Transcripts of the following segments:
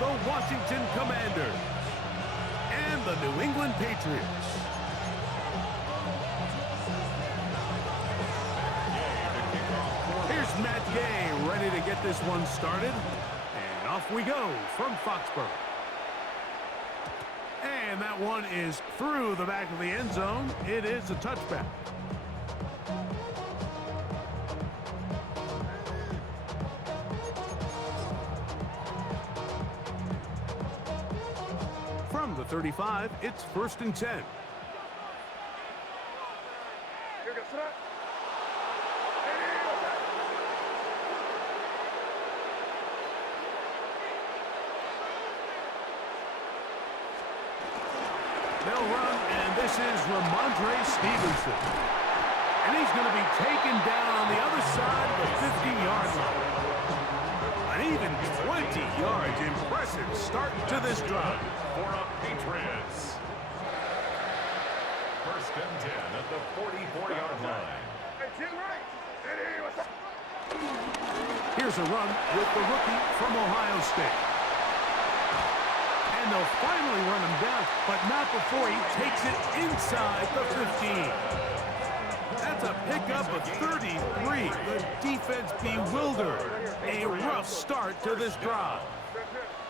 the Washington Commanders and the New England Patriots. Here's Matt Gay ready to get this one started. And off we go from Foxborough. And that one is through the back of the end zone. It is a touchback. From the 35, it's 1st and 10. They'll run, and this is Ramondre Stevenson. And he's going to be taken down on the other side of the 50-yard line. An even 20 yards. Impressive start to this drive. For the Patriots. 1st and 10 at the 44-yard line. Here's a run with the rookie from Ohio State. And they'll finally run him down, but not before he takes it inside the 15. That's a pickup of 33. The defense bewildered. A rough start to this drive.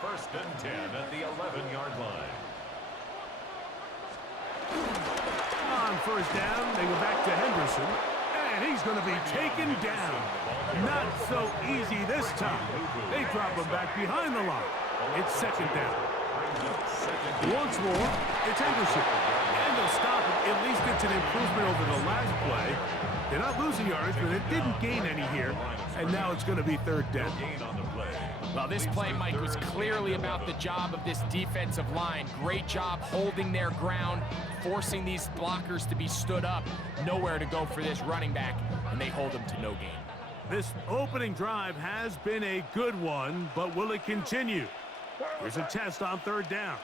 1st and 10 at the 11-yard line. On 1st down, they go back to Henderson. And he's going to be taken down. Not so easy this time. They drop him back behind the line. It's 2nd down. Once more, it's Henderson. And they'll stop it. At least it's an improvement over the last play. They're not losing yards, but it didn't gain any here. And now it's going to be 3rd down. Well, this play, Mike, was clearly about the job of this defensive line. Great job holding their ground, forcing these blockers to be stood up. Nowhere to go for this running back, and they hold them to no gain. This opening drive has been a good one, but will it continue? Here's a test on 3rd down.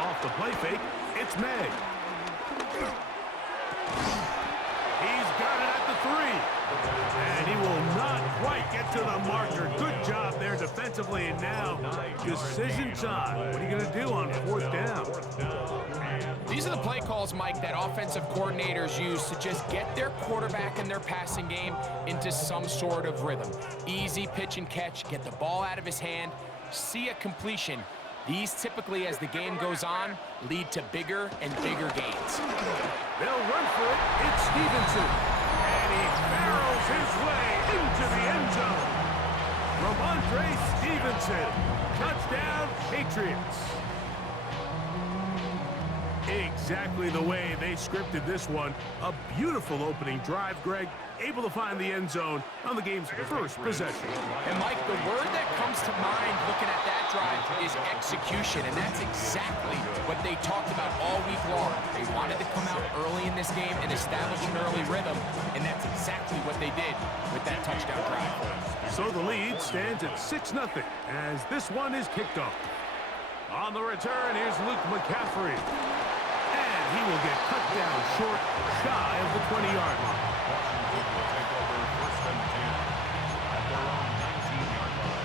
Off the play fake, it's May. He's got it at the 3. And he will not quite get to the marker. Good job there defensively, and now decision time. What are you going to do on 4th down? These are the play calls, Mike, that offensive coordinators use to just get their quarterback and their passing game into some sort of rhythm. Easy pitch and catch, get the ball out of his hand, see a completion. These typically, as the game goes on, lead to bigger and bigger gains. They'll run for it. It's Stevenson. And he barrels his way into the end zone. Ramondre Stevenson. Touchdown, Patriots. Exactly the way they scripted this one. A beautiful opening drive, Greg. Able to find the end zone on the game's first possession. And, Mike, the word that comes to mind looking at that drive is execution, and that's exactly what they talked about all week long. They wanted to come out early in this game and establish an early rhythm, and that's exactly what they did with that touchdown drive. So the lead stands at 6-0 as this one is kicked off. On the return, here's Luke McCaffrey. And he will get cut down short, shy of the 20-yard line. Washington will take over 1st and 10 at their own 19-yard line.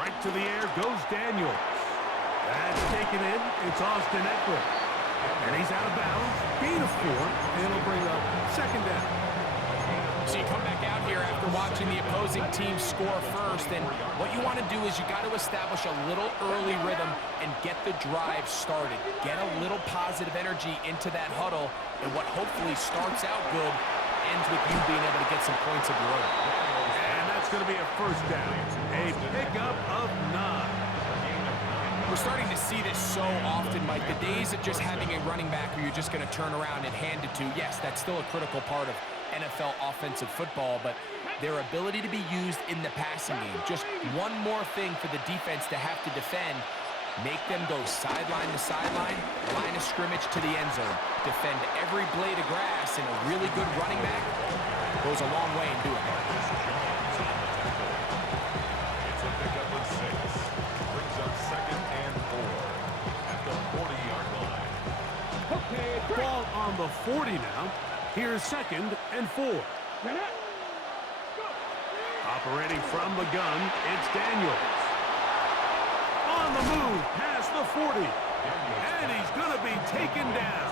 Right to the air goes Daniels. That's taken in. It's Austin Eckler. And he's out of bounds. Gain of 4. And it'll bring up 2nd down. So you come back out here after watching the opposing team score first, and what you want to do is you got to establish a little early rhythm and get the drive started. Get a little positive energy into that huddle, and what hopefully starts out good ends with you being able to get some points of your own. And that's going to be a 1st down. A pickup of 9. We're starting to see this so often, Mike. The days of just having a running back who you're just going to turn around and hand it to, yes, that's still a critical part of NFL offensive football, but their ability to be used in the passing game, just one more thing for the defense to have to defend, make them go sideline to sideline, line of scrimmage to the end zone, defend every blade of grass, and a really good running back goes a long way in doing that. on the 40 now. Here's 2nd and 4. Operating from the gun, it's Daniels. On the move, past the 40. And he's going to be taken down.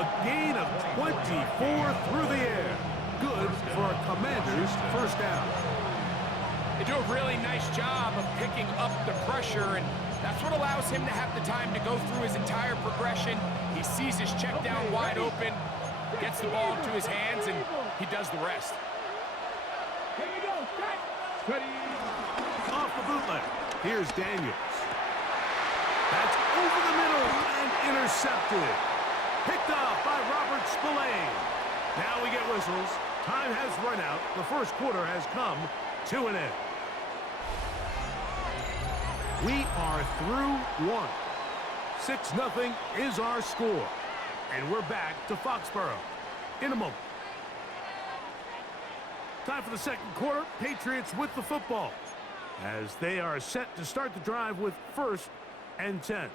A gain of 24 through the air. Good for a Commanders first down. They do a really nice job of picking up the pressure, and that's what allows him to have the time to go through his entire progression. He sees his check down wide open, gets the ball into his hands, and he does the rest. Off the bootleg. Here's Daniels. That's over the middle and intercepted. Picked off by Robert Spillane. Now we get whistles. Time has run out. The first quarter has come to an end. We are through one. 6-0 is our score. And we're back to Foxborough in a moment. Time for the second quarter. Patriots with the football as they are set to start the drive with 1st and 10.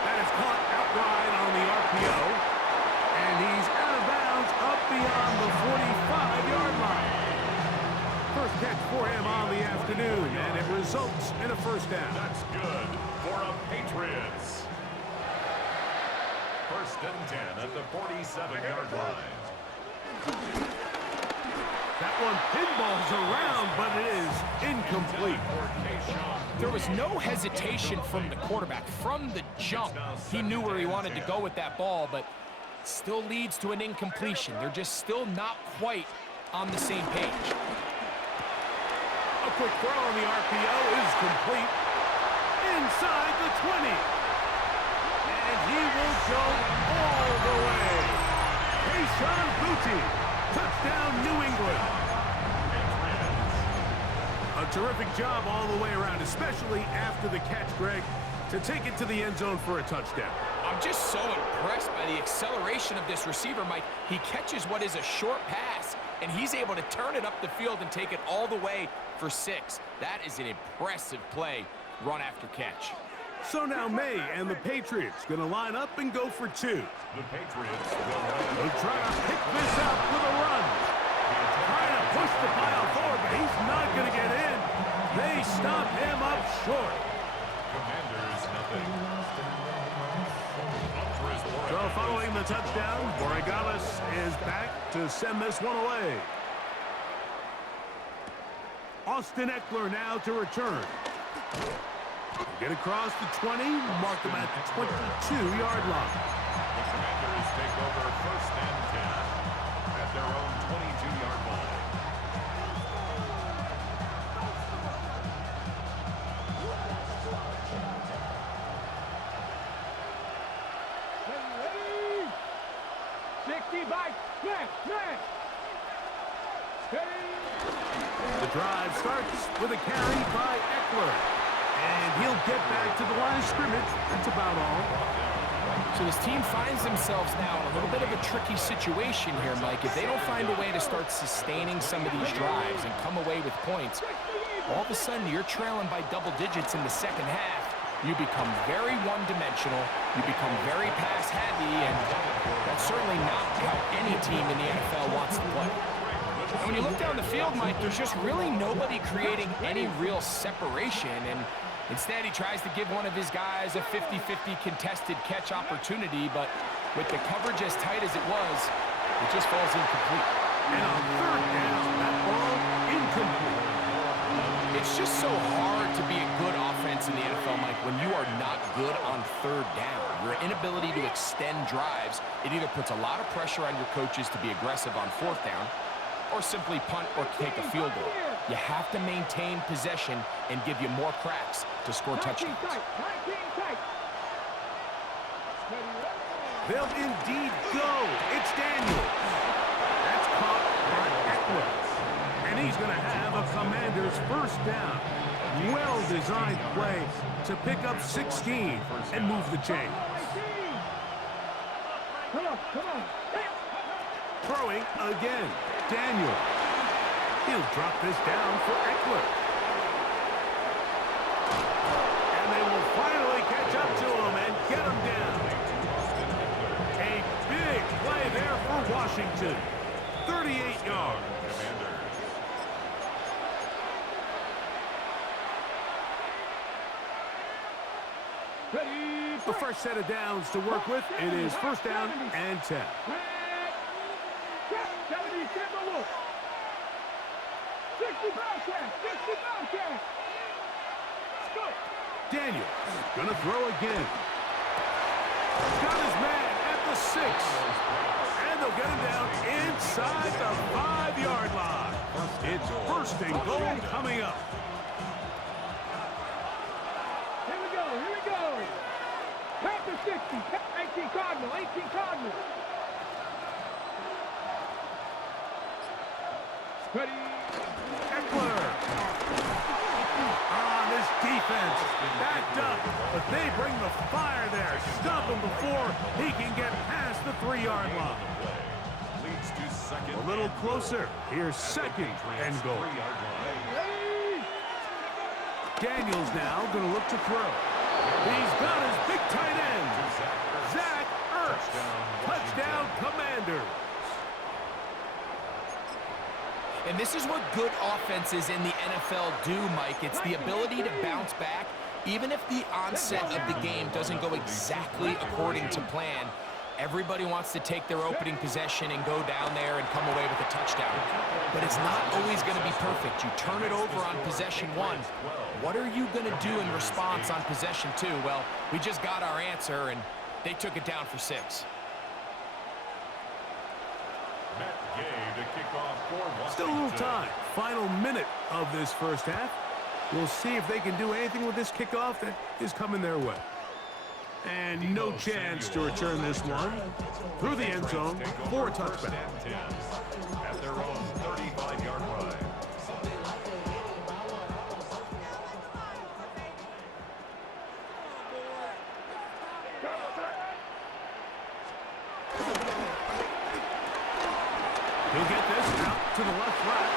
That is caught outright on the RPO. And he's out of bounds up beyond the 45-yard line. First catch for him on the afternoon, and it results in a first down. That's good for a Patriots. 1st and 10 at the 47-yard line. That one pinballs around, but it is incomplete. There was no hesitation from the quarterback. From the jump, he knew where he wanted to go with that ball, but still leads to an incompletion. They're just still not quite on the same page. A quick throw on the RPO is complete. Inside the 20. And he will go all the way. Kayshon Boutte. Touchdown, New England. A terrific job all the way around, especially after the catch, Greg, to take it to the end zone for a touchdown. I'm just so impressed by the acceleration of this receiver, Mike. He catches what is a short pass, and he's able to turn it up the field and take it all the way for 6. That is an impressive play, run after catch. So now May and the Patriots going to line up and go for 2. The Patriots will try to pick this up with a run. Trying to push the pile forward, but he's not going to get in. They stop him up short. Commanders nothing. So following the touchdown, Borregales is back to send this one away. Austin Eckler now to return. Get across the 20, mark them at the 22-yard line. The Commanders take over 1st and 10 at their own 22-yard line. The drive starts with a carry by Eckler. And he'll get back to the line of scrimmage. That's about all. So this team finds themselves now in a little bit of a tricky situation here, Mike. If they don't find a way to start sustaining some of these drives and come away with points, all of a sudden you're trailing by double digits in the second half. You become very one-dimensional. You become very pass-heavy, and that's certainly not how any team in the NFL wants to play. And when you look down the field, Mike, there's just really nobody creating any real separation, and instead he tries to give one of his guys a 50-50 contested catch opportunity, but with the coverage as tight as it was, it just falls incomplete. And on 3rd down, that ball incomplete. It's just so hard to be a good offense in the NFL, Mike, when you are not good on 3rd down. Your inability to extend drives, it either puts a lot of pressure on your coaches to be aggressive on 4th down, or simply punt or take a field goal. You have to maintain possession and give you more cracks to score touchdowns. They'll indeed go. It's Daniels. That's caught by Eckler. And he's going to have a Commander's first down. Well-designed play to pick up 16 and move the chains. Throwing again. Daniels. He'll drop this down for Eckler. And they will finally catch up to him and get him down. A big play there for Washington. 38 yards. The first set of downs to work with. It is first down and 10. Daniels gonna throw again. Got his man at the 6. And they'll get him down inside the 5-yard line. It's first and goal coming up. Here we go. Panther 60, 18 Cardinal, 18 Cardinal. Ready. Eckler. This defense backed up, but they bring the fire there. Stop him before he can get past the 3-yard line. A little closer. Here's second and goal. Daniels now going to look to throw. He's got his big tight end, Zach Ertz. Touchdown, Commanders. And this is what good offenses in the NFL do, Mike. It's the ability to bounce back, even if the onset of the game doesn't go exactly according to plan. Everybody wants to take their opening possession and go down there and come away with a touchdown. But it's not always going to be perfect. You turn it over on possession 1. What are you going to do in response on possession 2? Well, we just got our answer, and they took it down for 6. Still a little time. Final minute of this first half. We'll see if they can do anything with this kickoff that is coming their way. And no chance to return this one through the end zone for a touchback. At their own 35-yard line. He'll get this out to the left flat.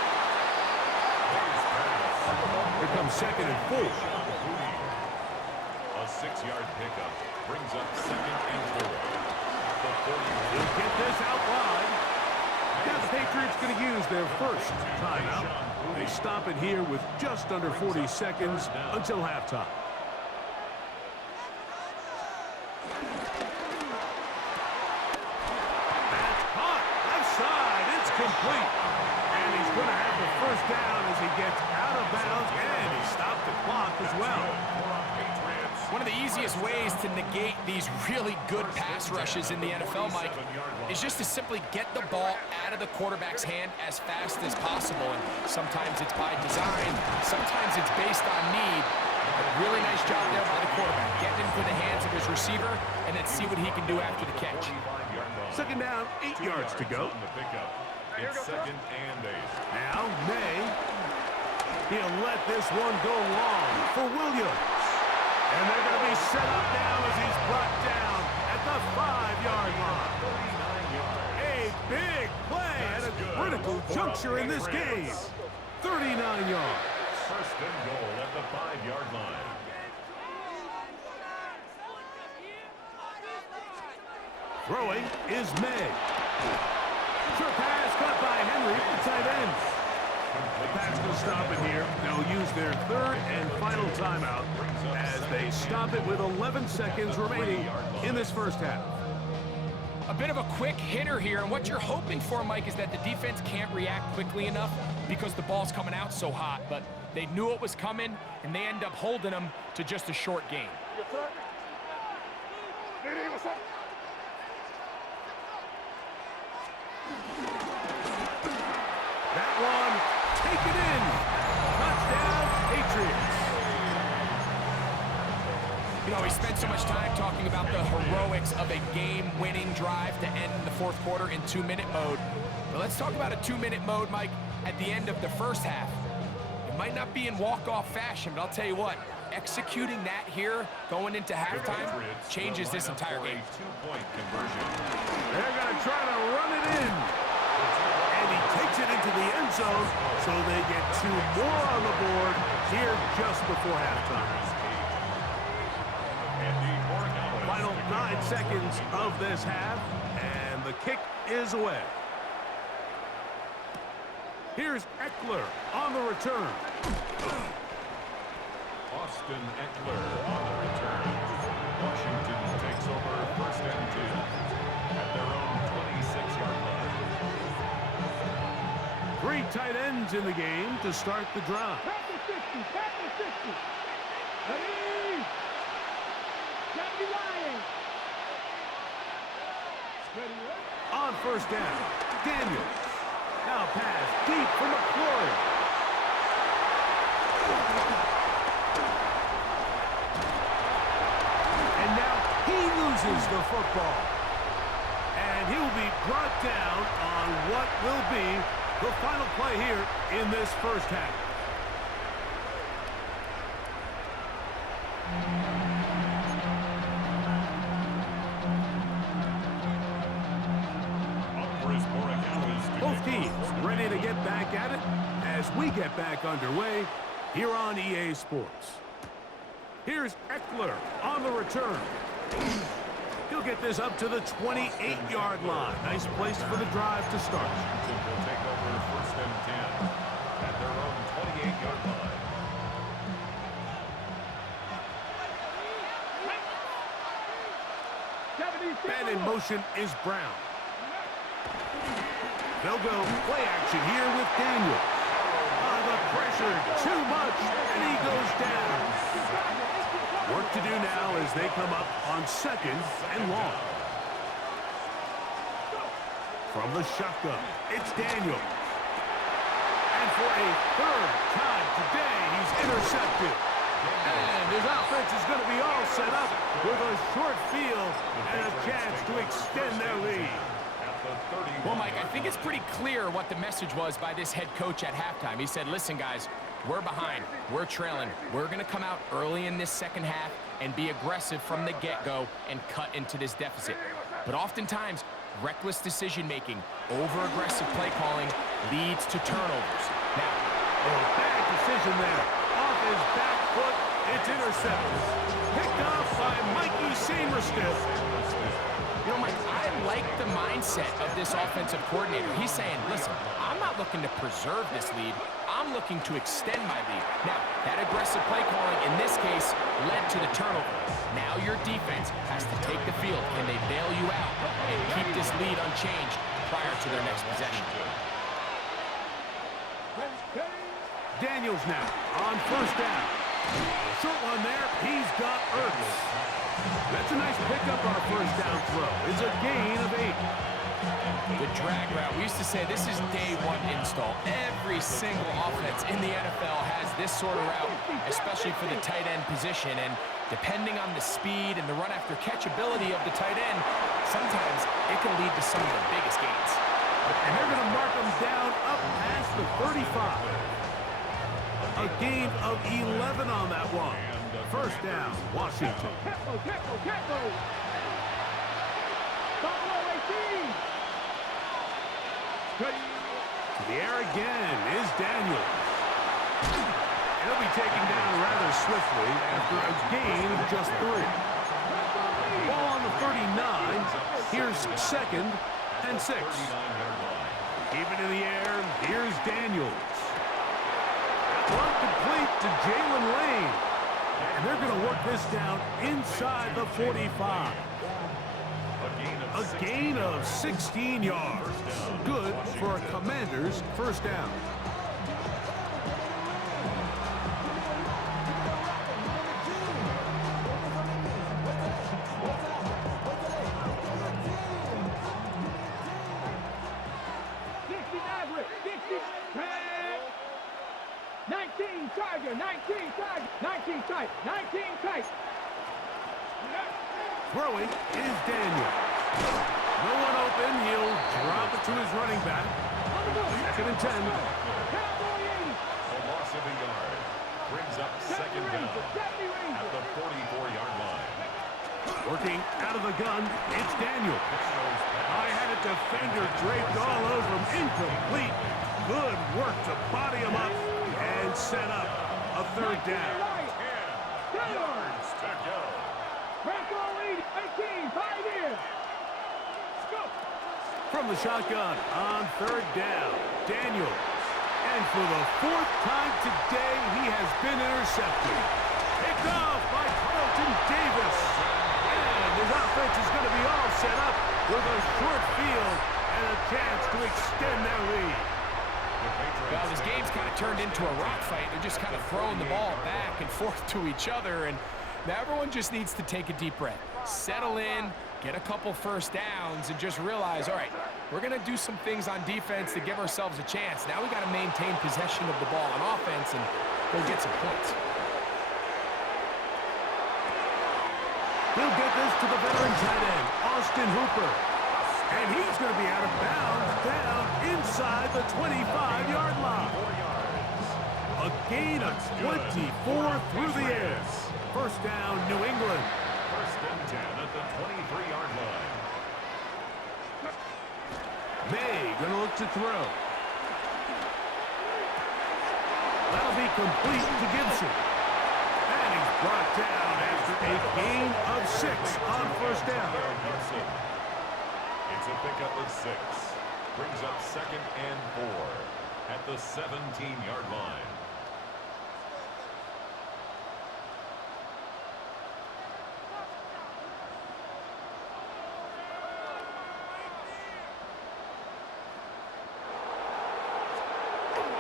Here comes second and 4. A 6-yard pickup brings up second and 4. He'll get this out wide. Now the Patriots going to use their first timeout. They stop it here with just under 40 seconds until halftime. That's caught. Left side. It's complete. And he's going to have the first down as he gets out of bounds. And he stopped the clock as well. One of the easiest ways to negate these really good pass rushes in the NFL, Mike, is just to simply get the ball out of the quarterback's hand as fast as possible. And sometimes it's by design, sometimes it's based on need. A really nice job there by the quarterback, getting into the hands of his receiver, and then see what he can do after the catch. Second down, 8 yards to go. It's second and 8. Now, May. He'll let this one go long for Williams. And they're going to be set up now as he's brought down at the 5-yard line. A big play at a critical juncture in this game. 39 yards. First and goal at the 5-yard line. Throwing is May. Short pass caught by Henry, the tight end. The Pats will stop it here. They'll use their third and final timeout as they stop it with 11 seconds remaining in this first half. A bit of a quick hitter here, and what you're hoping for, Mike, is that the defense can't react quickly enough because the ball's coming out so hot, but they knew it was coming, and they end up holding them to just a short gain. That one, taken in. Touchdown, Patriots. You know, we spent so much time talking about the heroics of a game-winning drive to end the fourth quarter in 2-minute mode. But let's talk about a 2-minute mode, Mike, at the end of the first half. It might not be in walk-off fashion, but I'll tell you what, executing that here, going into halftime, changes this entire game. Two-point conversion. They're going to try to run it in. And he takes it into the end zone, so they get 2 more on the board here just before halftime. Final 9 seconds of this half, and the kick is away. Here's Eckler on the return. Austin Eckler on the return. Washington takes over 1st and 10 at their own 26-yard line. 3 tight ends in the game to start the drive. Back to 60. Back to 60. Ready? Jackie Ryan. Ready, right? On 1st down, Daniels. Now pass deep for McClory. And now he loses the football. And he will be brought down on what will be the final play here in this first half. Both teams ready to get back at it as we get back underway here on EA Sports. Here's Eckler on the return. He'll get this up to the 28-yard line. Nice place for the drive to start. Washington will take over 1st and 10 at their own 28-yard line. Man in motion is Brown. They'll go play action here with Daniels. The pressure, too much, and he goes down. Work to do now as they come up on 2nd and long. From the shotgun, it's Daniels. And for a 3rd time today, he's intercepted. And his offense is going to be all set up with a short field and a chance to extend their lead. Well, Mike, I think it's pretty clear what the message was by this head coach at halftime. He said, listen, guys, we're behind. We're trailing. We're going to come out early in this second half and be aggressive from the get-go and cut into this deficit. But oftentimes, reckless decision-making, over-aggressive play calling leads to turnovers. Now, bad decision there. Off his back foot, it's intercepted. Picked off by Mikey Samerstiff. You know, Mike, I like the mindset of this offensive coordinator. He's saying, listen, I'm not looking to preserve this lead. I'm looking to extend my lead. Now, that aggressive play calling in this case led to the turnover. Now your defense has to take the field. Can they bail you out and keep this lead unchanged prior to their next possession? Daniels now on 1st down. Short one there. He's got Ertz. That's a nice pickup on a 1st down throw. It's a gain of 8. The drag route. We used to say this is day 1 install. Every single offense in the NFL has this sort of route, especially for the tight end position. And depending on the speed and the run after catch ability of the tight end, sometimes it can lead to some of the biggest gains. And they're going to mark him down up past the 35. A gain of 11 on that one. 1st down, Washington. Tempo. Buffalo 18. To the air again is Daniels. He'll be taken down rather swiftly after a gain of just 3. Ball on the 39. Here's 2nd and 6. Keep it in the air. Here's Daniels. One complete to Jalen Lane. And they're going to work this down inside the 45. A gain of 16 yards. Good for a Commander's 1st down. Tiger, 19 tight. Throwing is Daniels. No one open. He'll drop it to his running back. 2nd and 10. A loss of a yard brings up 2nd down at the 44-yard line. Working out of the gun, it's Daniel. I had a defender draped all over him. Incomplete. Good work to body him up and set up a third down. Yards to go. Bronco lead, 18, Pioneer. Go. From the shotgun on third down, Daniels. And for the fourth time today, he has been intercepted. Picked off by Carlton Davis. And his offense is going to be all set up with a short field and a chance to extend their lead. Well, this game's kind of turned into a rock fight. They're just kind of throwing the ball back and forth to each other, and now everyone just needs to take a deep breath, settle in, get a couple first downs, and just realize, all right, we're going to do some things on defense to give ourselves a chance. Now we got to maintain possession of the ball on offense and go get some points. He'll get this to the veteran tight end, Austin Hooper. And he's going to be out of bounds down inside the 25-yard line. A gain of 24 through the air. First down, New England. First and 10 at the 23-yard line. May going to look to throw. That'll be complete to Gibson. And he's brought down after a gain of 6 on first down. It's a pickup of 6. Brings up second and 4 at the 17-yard line.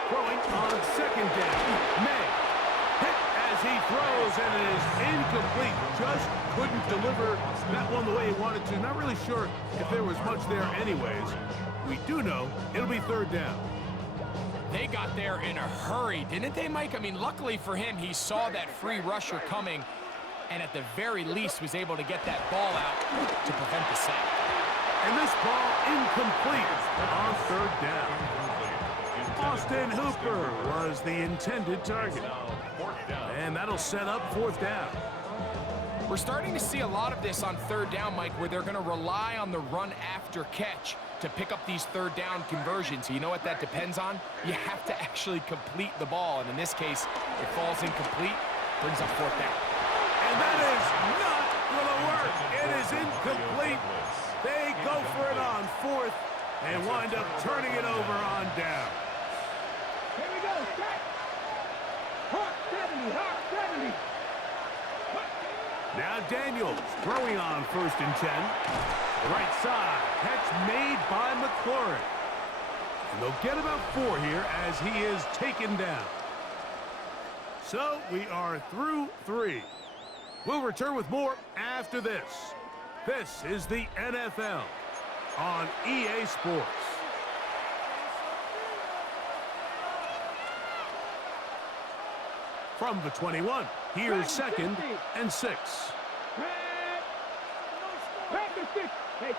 Throwing on second down. May hit as he throws, and it is incomplete. Just couldn't deliver that one the way he wanted to. Not really sure if there was much there anyways. We do know it'll be third down. They got there in a hurry, didn't they, Mike? I mean, luckily for him, he saw that free rusher coming and at the very least was able to get that ball out to prevent the sack. And this ball incomplete on third down. Austin Hooper was the intended target. And that'll set up fourth down. We're starting to see a lot of this on third down, Mike, where they're going to rely on the run after catch to pick up these third down conversions. You know what that depends on? You have to actually complete the ball. And in this case, it falls incomplete, brings up fourth down. And that is not going to work. It is incomplete. They go for it on fourth and wind up turning it over on down. Here we go, set. Hawk 70, Hawk 70. Now Daniels throwing on first and 10. Right side, catch made by McLaurin. And they'll get about 4 here as he is taken down. So we are through 3. We'll return with more after this. This is the NFL on EA Sports. From the 21, here's second and 6.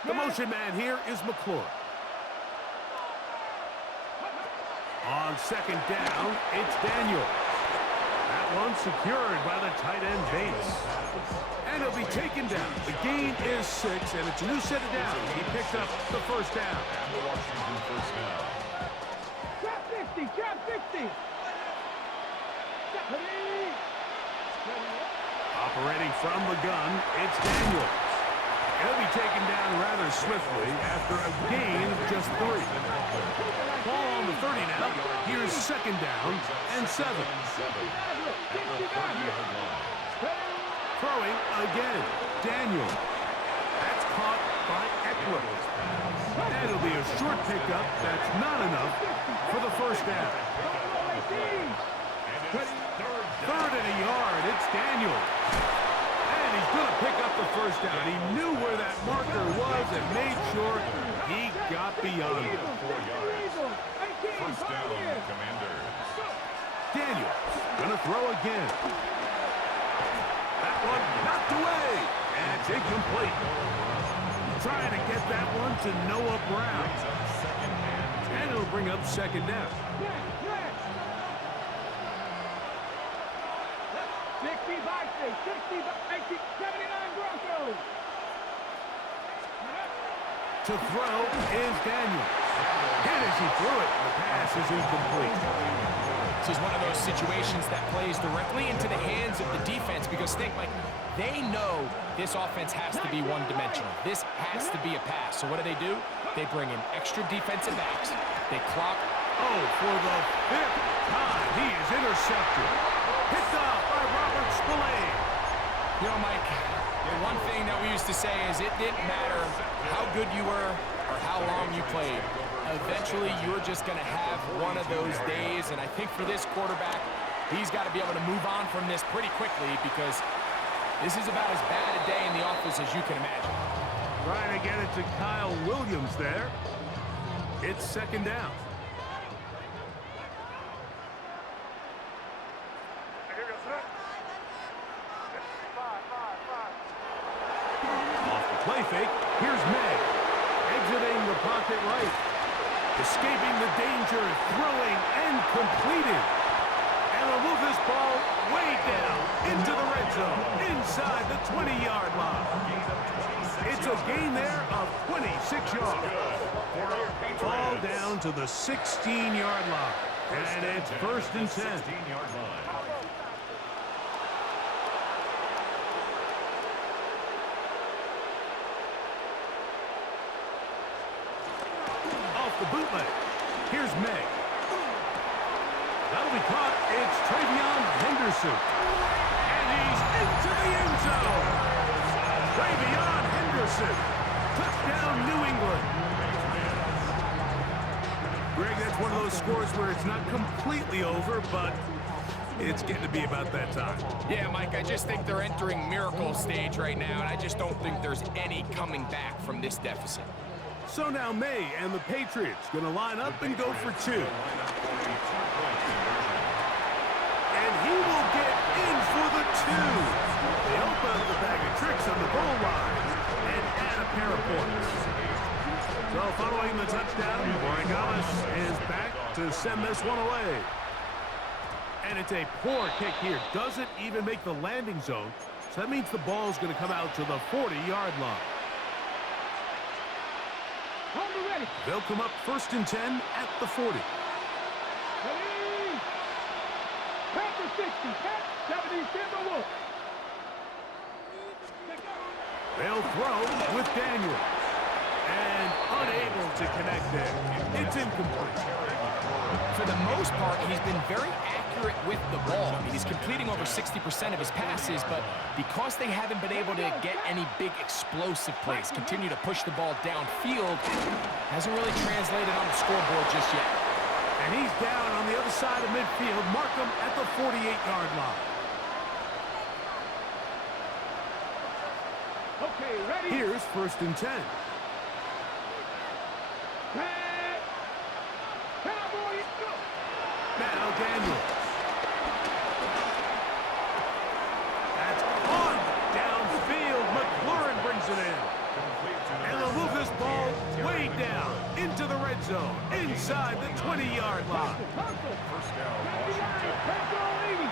The motion man here is McClure. On second down, it's Daniel. That one secured by the tight end Bates. And he'll be taken down. The gain is 6, and it's a new set of downs. He picked up the first down. Washington first down. Trap 60, trap 60. Operating from the gun, it's Daniels. He'll be taken down rather swiftly after a gain of just 3. Ball on the 30 now. Here's second down and 7. Throwing again, Daniel. That's caught by Eckler. And it'll be a short pickup. That's not enough for the first down. Third and a yard, it's Daniel. And he's going to pick up the first down. He knew where that marker was and made sure he got beyond it. 4 yards. First down, Commanders. Daniel going to throw again. That one knocked away. And it's incomplete. Trying to get that one to Noah Brown. And it'll bring up second down. 60 by 60 by 80, 79 Broncos. To throw is Daniels. Hit as he threw it. The pass is incomplete. This is one of those situations that plays directly into the hands of the defense because think, Mike, they know this offense has to be one-dimensional. This has to be a pass. So what do? They bring in extra defensive backs. They clock. Oh, for the 5th time, he is intercepted. Picked off by Robert Spillane. You know, Mike, the one thing that we used to say is it didn't matter how good you were or how long you played. Eventually, you're just going to have one of those days, and I think for this quarterback, he's got to be able to move on from this pretty quickly because this is about as bad a day in the office as you can imagine. Trying to get it to Kyle Williams there. It's 2nd down. Off the play fake, here's May. Exiting the pocket right. Escaping the danger, throwing and completing. And will move this ball way down into the red zone, inside the 20-yard line. It's a gain there of 26 yards. Ball down to the 16-yard line. And it's 1st and 10. The bootleg. Here's May. That'll be caught. It's Travion Henderson. And he's into the end zone. Travion Henderson. Touchdown, New England. Greg, that's one of those scores where it's not completely over, but it's getting to be about that time. Yeah, Mike, I just think they're entering miracle stage right now, and I just don't think there's any coming back from this deficit. So now May and the Patriots going to line up and go for 2. And he will get in for the 2. They open the bag of tricks on the goal line and add a pair of points. So following the touchdown, Borregales is back to send this one away. And it's a poor kick here. Doesn't even make the landing zone. So that means the ball is going to come out to the 40-yard line. They'll come up 1st and 10 at the 40. Ready? Packer 60, 70, Timberwolves. They'll throw with Daniels. And unable to connect there. It's incomplete. For the most part, he's been very accurate with the ball. I mean, he's completing over 60% of his passes, but because they haven't been able to get any big explosive plays, continue to push the ball downfield, hasn't really translated on the scoreboard just yet. And he's down on the other side of midfield. Mark him at the 48-yard line. Okay, ready? Here's 1st and 10. Cowboys, go! Now Daniels. That's caught downfield. McLaurin brings it in. And they'll move this ball way down into the red zone, inside the 20-yard line. First down, Washington.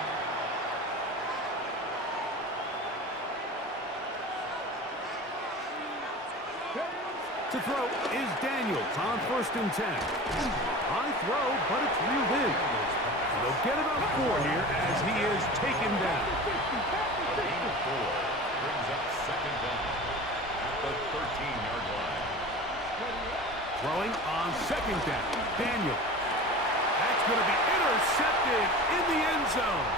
To throw is Daniels on 1st and 10. High throw, but it's reeled in. And they'll get about 4 here as he is taken down. Gain of 4 brings up 2nd down at the 13-yard line. Throwing on 2nd down. Daniels. That's going to be intercepted in the end zone.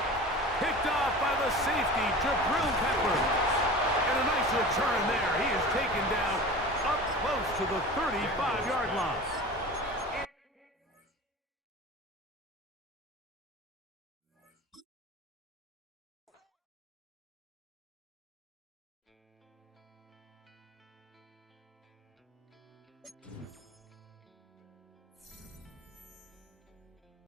Picked off by the safety, Jabril Peppers. And a nice return there. He is taken down up close to the 35-yard line.